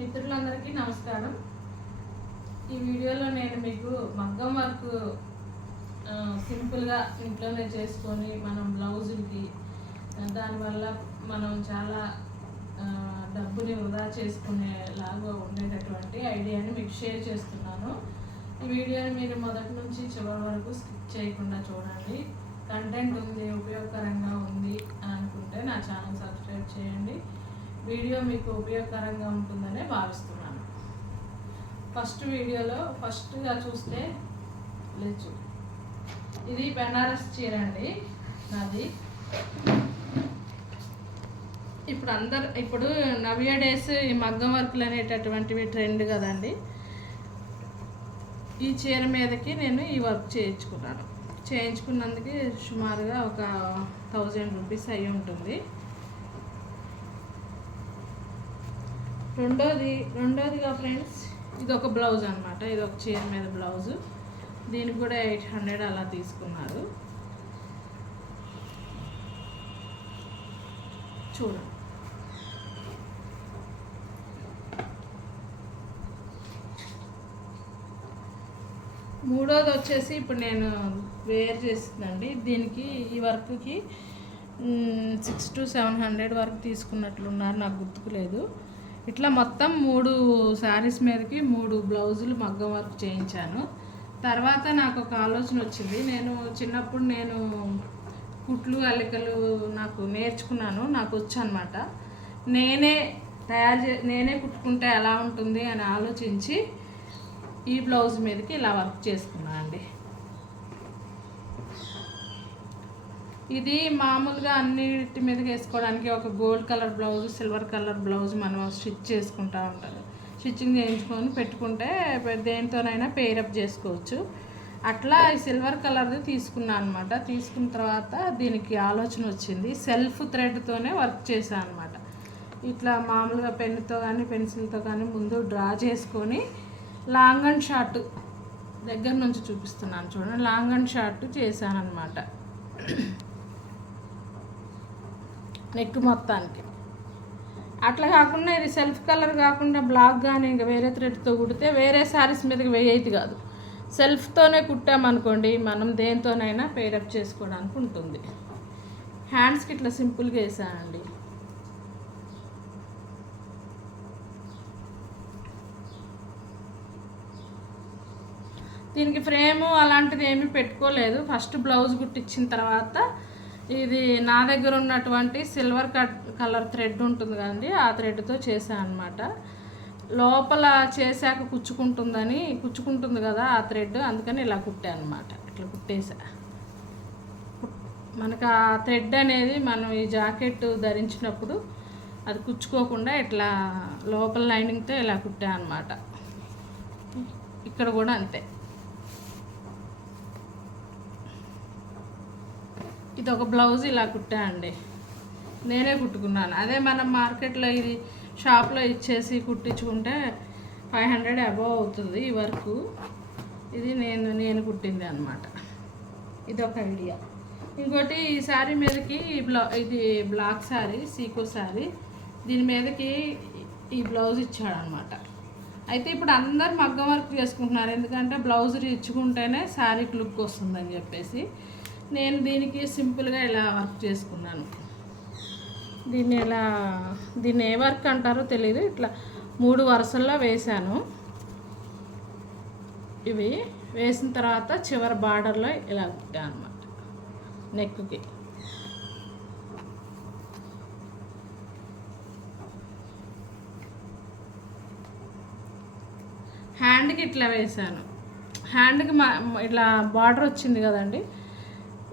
మిత్రులందరికీ నమస్కారం. ఈ వీడియోలో నేను మీకు మగ్గం వర్క్ సింపుల్గా ఇంట్లోనే చేసుకొని మనం బ్లౌజులకి దానివల్ల మనం చాలా డబ్బుని వృధా చేసుకునేలాగా ఉండేటటువంటి ఐడియాని మీకు షేర్ చేస్తున్నాను. ఈ వీడియోని మీరు మొదటి నుంచి చివరి వరకు స్కిప్ చేయకుండా చూడండి. కంటెంట్ ఉంది, ఉపయోగకరంగా ఉంది అని అనుకుంటే నా ఛానల్ సబ్స్క్రైబ్ చేయండి. వీడియో మీకు ఉపయోగకరంగా ఉంటుందనే భావిస్తున్నాను. వీడియోలో ఫస్ట్గా చూస్తే లేదు, ఇది బెనారస్ చీర అండి నాది. ఇప్పుడు నవ్య డేస్ ఈ మగ్గం వర్క్లు అనేటటువంటివి ట్రెండ్ కదండి. ఈ చీర మీదకి నేను ఈ వర్క్ చేయించుకున్నందుకు సుమారుగా ఒక 1000 రూపీస్ అయ్యి ఉంటుంది. రెండోదిగా ఫ్రెండ్స్, ఇది ఒక బ్లౌజ్ అనమాట. ఇది ఒక చీర మీద బ్లౌజు. దీనికి కూడా 800 అలా తీసుకున్నారు. చూడండి, మూడోది వచ్చేసి ఇప్పుడు నేను వేర్ చేస్తుందండి. దీనికి ఈ వర్క్కి 600 to 700 వరకు తీసుకున్నట్లున్నారు, నాకు గుర్తుకులేదు. ఇట్లా మొత్తం 3 శారీస్ మీదకి 3 బ్లౌజులు మగ్గం వర్క్ చేయించాను. తర్వాత నాకు ఒక ఆలోచన వచ్చింది. చిన్నప్పుడు నేను కుట్లు అల్లికలు నాకు నేర్చుకున్నాను, నాకు వచ్చు అనమాట. నేనే కుట్టుకుంటే ఎలా ఉంటుంది అని ఆలోచించి ఈ బ్లౌజ్ మీదకి ఇలా వర్క్ చేసుకున్నాను అండి. ఇది మామూలుగా అన్నిటి మీదకి వేసుకోవడానికి ఒక gold colour blouse, silver colour blouse మనం స్టిచ్చింగ్ చేయించుకొని పెట్టుకుంటే దేనితోనైనా పేరప్ చేసుకోవచ్చు. అట్లా ఈ సిల్వర్ కలర్ది తీసుకున్నాను అనమాట. తీసుకున్న తర్వాత దీనికి ఆలోచన వచ్చింది, సెల్ఫ్ థ్రెడ్తోనే వర్క్ చేశాను అనమాట. ఇట్లా మామూలుగా పెన్నుతో కానీ పెన్సిల్తో కానీ ముందు డ్రా చేసుకొని లాంగ్ అండ్ షార్ట్ దగ్గర నుంచి చూపిస్తున్నాను చూడండి. లాంగ్ అండ్ షార్ట్ చేశాను అనమాట నెక్ మొత్తానికి. అట్లా కాకుండా ఇది సెల్ఫ్ కలర్ కాకుండా బ్లాక్ కానీ ఇంకా వేరే థ్రెడ్తో కుడితే వేరే శారీస్ మీదకి వేయైతే కాదు. సెల్ఫ్తోనే కుట్టామనుకోండి, మనం దేనితోనైనా పేరప్ చేసుకోవడానికి ఉంటుంది. హ్యాండ్స్కి ఇట్లా సింపుల్గా వేసానండి. దీనికి ఫ్రేము అలాంటిది ఏమీ పెట్టుకోలేదు. ఫస్ట్ బ్లౌజ్ కుట్టించిన తర్వాత ఇది నా దగ్గర ఉన్నటువంటి సిల్వర్ కలర్ థ్రెడ్ ఉంటుంది కదండి, ఆ థ్రెడ్తో చేశాను అనమాట. లోపల చేశాక కుచ్చుకుంటుంది కదా ఆ థ్రెడ్, అందుకని ఇలా కుట్టాను అనమాట. ఇట్లా కుట్టేసా. మనకు ఆ థ్రెడ్ అనేది మనం ఈ జాకెట్ ధరించినప్పుడు అది కుచ్చుకోకుండా ఇట్లా లోపల లైనింగ్తో ఇలా కుట్టాను అనమాట. ఇక్కడ కూడా అంతే. ఇది ఒక బ్లౌజ్ ఇలా కుట్టా అండి, నేనే కుట్టుకున్నాను. అదే మనం మార్కెట్లో ఇది షాప్లో ఇచ్చేసి కుట్టించుకుంటే 500 అబోవ్ అవుతుంది ఈ వర్క్. ఇది నేను కుట్టింది అనమాట. ఇది ఒక ఐడియా. ఇంకోటి, ఈ శారీ మీదకి ఇది బ్లాక్ శారీ, సీకో శారీ, దీని మీదకి ఈ బ్లౌజ్ ఇచ్చాడనమాట. అయితే ఇప్పుడు అందరు మగ్గం వర్క్ చేసుకుంటున్నారు, ఎందుకంటే బ్లౌజ్ ఇచ్చుకుంటేనే శారీకి లుక్ వస్తుందని చెప్పేసి నేను దీనికి సింపుల్గా ఇలా వర్క్ చేసుకున్నాను. దీన్ని ఏ వర్క్ అంటారో తెలియదు. ఇట్లా 3 వరుసల్లో వేసాను. ఇవి వేసిన తర్వాత చివరి బార్డర్లో ఇలా కుట్టాను అనమాట నెక్కి. హ్యాండ్కి ఇట్లా వేసాను. హ్యాండ్కి ఇట్లా బార్డర్ వచ్చింది కదండి,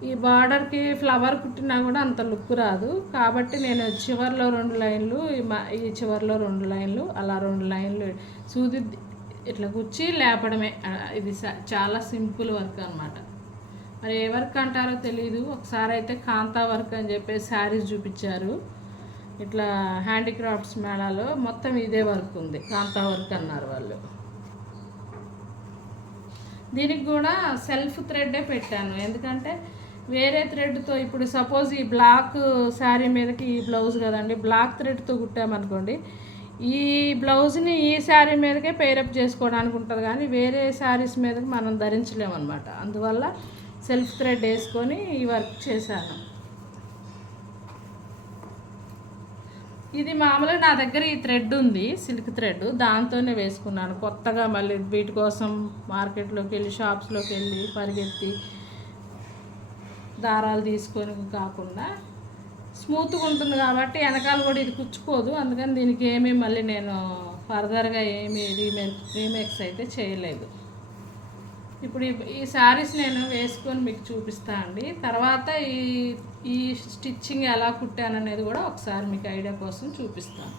ఈ బార్డర్కి ఫ్లవర్ కుట్టినా కూడా అంత లుక్ రాదు. కాబట్టి నేను చివర్లో 2 లైన్లు, ఈ చివర్లో 2 లైన్లు, అలా 2 లైన్లు సూది ఇట్లా కుచ్చి లేపడమే. ఇది చాలా సింపుల్ వర్క్ అనమాట. మరి ఏ వర్క్ అంటారో తెలీదు. ఒకసారి అయితే కాంతా వర్క్ అని చెప్పేసి శారీస్ చూపించారు. ఇట్లా హ్యాండీక్రాఫ్ట్స్ మేళాలో మొత్తం ఇదే వర్క్ ఉంది, కాంతా వర్క్ అన్నారు వాళ్ళు. దీనికి కూడా సెల్ఫ్ థ్రెడ్డే పెట్టాను, ఎందుకంటే వేరే థ్రెడ్తో ఇప్పుడు సపోజ్ ఈ బ్లాక్ శారీ మీదకి ఈ బ్లౌజ్ కదండి, బ్లాక్ థ్రెడ్తో కుట్టామనుకోండి ఈ బ్లౌజ్ని ఈ శారీ మీదకే పేరప్ చేసుకోవడానికి ఉంటుంది, కానీ వేరే శారీస్ మీదకి మనం ధరించలేమన్నమాట. అందువల్ల సెల్ఫ్ థ్రెడ్ వేసుకొని ఈ వర్క్ చేశాను. ఇది మామూలుగా నా దగ్గర ఈ థ్రెడ్ ఉంది, సిల్క్ థ్రెడ్, దాంతోనే వేసుకున్నాను. కొత్తగా మళ్ళీ వీటి కోసం మార్కెట్లోకి వెళ్ళి షాప్స్లోకి వెళ్ళి పరిగెత్తి దారాలు తీసుకొని కాకుండా స్మూత్గా ఉంటుంది కాబట్టి వెనకాల కూడా ఇది కుచ్చుకోదు. అందుకని దీనికి ఏమీ మళ్ళీ నేను ఫర్దర్గా ఏమీ రీమేక్స్ అయితే చేయలేదు. ఇప్పుడు ఈ శారీస్ నేను వేసుకొని మీకు చూపిస్తాను అండి. తర్వాత ఈ స్టిచ్చింగ్ ఎలా కుట్టాను అనేది కూడా ఒకసారి మీకు ఐడియా కోసం చూపిస్తాను.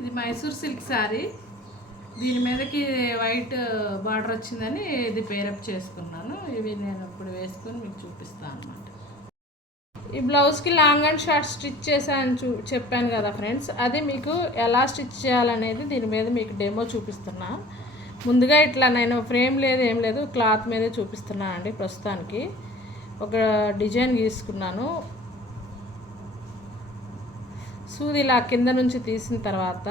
ఇది మైసూర్ సిల్క్ శారీ, దీని మీదకి వైట్ బార్డర్ వచ్చిందని ఇది పేరప్ చేసుకున్నాను. ఇవి నేను ఇప్పుడు వేసుకొని మీకు చూపిస్తాను అన్నమాట. ఈ బ్లౌజ్కి లాంగ్ అండ్ షార్ట్ స్టిచ్ చేశాను చెప్పాను కదా ఫ్రెండ్స్, అది మీకు ఎలా స్టిచ్ చేయాలనేది దీని మీద మీకు డెమో చూపిస్తున్నా. ముందుగా ఇట్లా నేను ఫ్రేమ్ లేదు ఏం లేదు, క్లాత్ మీదే చూపిస్తున్నాను అండి. ప్రస్తుతానికి ఒక డిజైన్ గీసుకున్నాను. సూది ఇలా కింద నుంచి తీసిన తర్వాత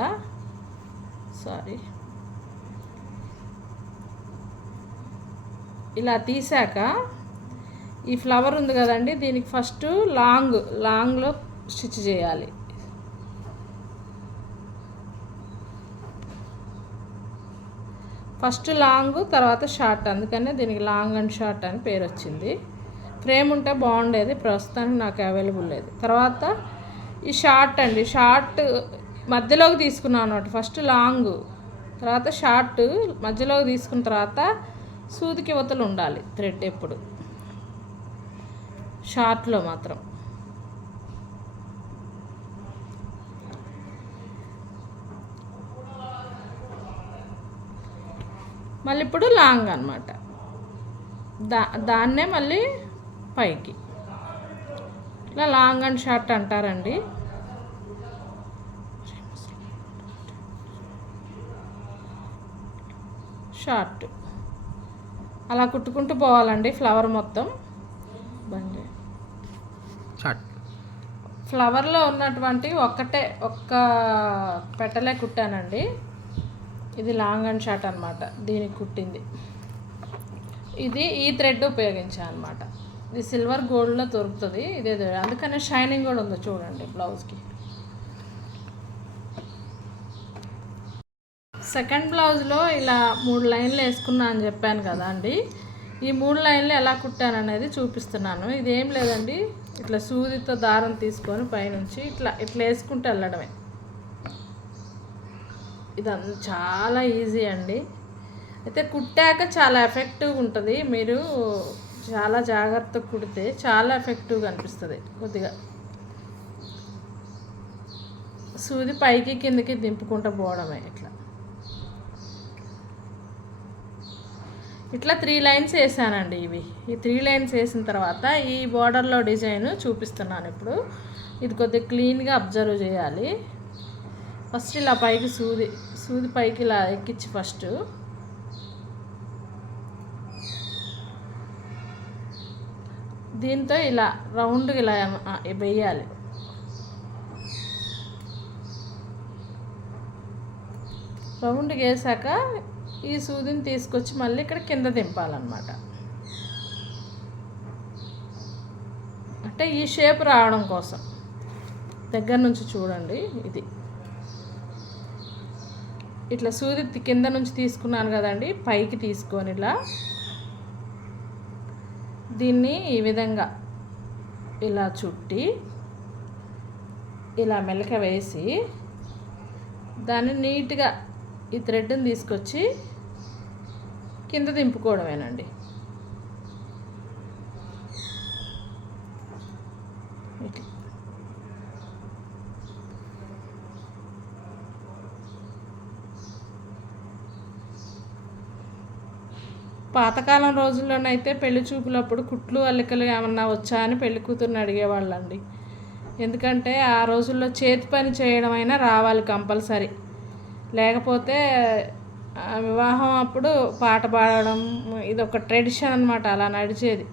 ఇలా తీసాక ఈ ఫ్లవర్ ఉంది కదండి, దీనికి ఫస్ట్ లాంగ్లో స్టిచ్ చేయాలి. ఫస్ట్ లాంగ్ తర్వాత షార్ట్, అందుకనే దీనికి లాంగ్ అండ్ షార్ట్ అని పేరు వచ్చింది. ఫ్రేమ్ ఉంటే బాగుండేది, ప్రస్తుతానికి నాకు అవైలబుల్ లేదు. తర్వాత ఈ షార్ట్ అండి, షార్ట్ మధ్యలోకి తీసుకున్నాను అన్నమాట. ఫస్ట్ లాంగ్ తర్వాత షార్ట్ మధ్యలోకి తీసుకున్న తర్వాత సూదికి ఇవతలు ఉండాలి థ్రెడ్ ఎప్పుడు, షార్ట్లో మాత్రం. మళ్ళీ ఇప్పుడు లాంగ్ అనమాట, దాన్నే మళ్ళీ పైకి ఇలా లాంగ్ అండ్ షార్ట్ అంటారండి. షార్ట్ అలా కుట్టుకుంటూ పోవాలండి. ఫ్లవర్ మొత్తం బండి ఫ్లవర్లో ఉన్నటువంటి ఒక్క పెట్టలే కుట్టానండి. ఇది లాంగ్ అండ్ షార్ట్ అనమాట, దీనికి కుట్టింది. ఇది ఈ థ్రెడ్ ఉపయోగించాను అనమాట. ఇది సిల్వర్ గోల్డ్లో దొరుకుతుంది, ఇదే అందుకనే షైనింగ్ కూడా ఉంది చూడండి బ్లౌజ్కి. సెకండ్ బ్లౌజ్లో ఇలా 3 లైన్లు వేసుకున్నా అని చెప్పాను కదా అండి. ఈ 3 లైన్లు ఎలా కుట్టాను అనేది చూపిస్తున్నాను. ఇదేం లేదండి, ఇట్లా సూదితో దారం తీసుకొని పైనుంచి ఇట్లా వేసుకుంటూ వెళ్ళడమే. ఇదంతా చాలా ఈజీ అండి. అయితే కుట్టాక చాలా ఎఫెక్టివ్గా ఉంటుంది. మీరు చాలా జాగ్రత్తగా కుడితే చాలా ఎఫెక్టివ్గా అనిపిస్తుంది. కొద్దిగా సూది పైకి కిందకి దింపుకుంటూ పోవడమే. ఇట్లా 3 లైన్స్ వేసానండి. ఈ 3 లైన్స్ వేసిన తర్వాత ఈ బార్డర్లో డిజైన్ చూపిస్తున్నాను ఇప్పుడు. ఇది కొద్దిగా క్లీన్గా అబ్జర్వ్ చేయాలి. ఫస్ట్ ఇలా పైకి సూది పైకి ఇలా ఎక్కించి ఫస్ట్ దీంతో ఇలా రౌండ్గా ఇలా వేయాలి. రౌండ్గా వేసాక ఈ సూదిని తీసుకొచ్చి మళ్ళీ ఇక్కడ కింద దింపాలన్నమాట. అంటే ఈ షేప్ రావడం కోసం దగ్గర నుంచి చూడండి. ఇది ఇట్లా సూది కింద నుంచి తీసుకున్నాను కదండి, పైకి తీసుకొని ఇలా దీన్ని ఈ విధంగా ఇలా చుట్టి ఇలా మెలక వేసి దాన్ని నీట్గా ఈ థ్రెడ్ని తీసుకొచ్చి కింద దింపుకోవడమేనండి. పాతకాలం రోజుల్లోనైతే పెళ్లి చూపులప్పుడు కుట్లు అల్లికలు ఏమన్నా వచ్చా అని పెళ్లి కూతుర్ని అడిగేవాళ్ళండి. ఎందుకంటే ఆ రోజుల్లో చేతి పని చేయడం అయినా రావాలి కంపల్సరీ, లేకపోతే వివాహం అప్పుడు పాట పాడడం ఇది ఒక ట్రెడిషన్ అనమాట, అలా నడిచేది.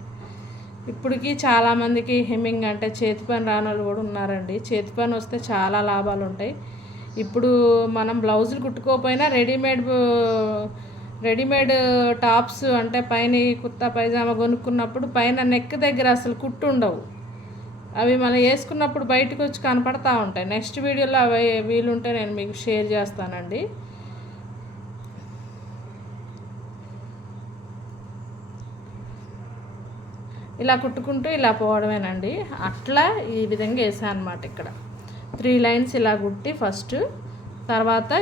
ఇప్పటికీ చాలామందికి హెమ్మింగ్ అంటే చేతి పని రాని వాళ్ళు కూడా ఉన్నారండి. చేతి పని వస్తే చాలా లాభాలు ఉంటాయి. ఇప్పుడు మనం బ్లౌజులు కుట్టుకోకపోయినా రెడీమేడ్ టాప్స్ అంటే పైన కుర్తా పైజామా కొనుక్కున్నప్పుడు పైన నెక్ దగ్గర అసలు కుట్టు ఉండవు. అవి మనం వేసుకున్నప్పుడు బయటకు వచ్చి కనపడతా ఉంటాయి. నెక్స్ట్ వీడియోలో అవి వీలుంటే నేను మీకు షేర్ చేస్తానండి. ఇలా కుట్టుకుంటూ ఇలా పోవడమేనండి. అట్లా ఈ విధంగా వేసాను అనమాట. ఇక్కడ 3 లైన్స్ ఇలా కుట్టి ఫస్ట్, తర్వాత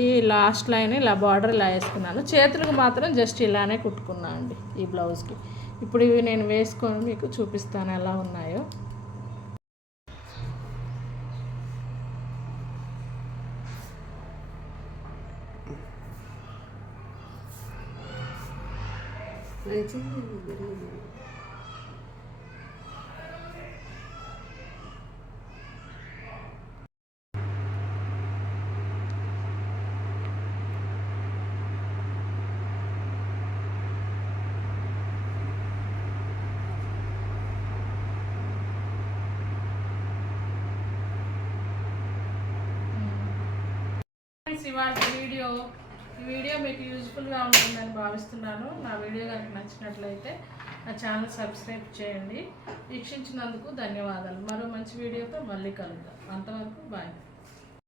ఈ లాస్ట్ లైన్ ఇలా బార్డర్ ఇలా వేసుకున్నాను. చేతులకు మాత్రం జస్ట్ ఇలానే కుట్టుకున్నాను అండి ఈ బ్లౌజ్కి. ఇప్పుడు ఇవి నేను వేసుకొని మీకు చూపిస్తాను ఎలా ఉన్నాయో. ఇవాళ ఈ వీడియో మీకు యూజ్ఫుల్గా ఉంటుందని భావిస్తున్నాను. నా వీడియో కనుక నచ్చినట్లయితే నా ఛానల్ సబ్స్క్రైబ్ చేయండి. వీక్షించినందుకు ధన్యవాదాలు. మరో మంచి వీడియోతో మళ్ళీ కలుద్దాం. అంతవరకు బాయ్.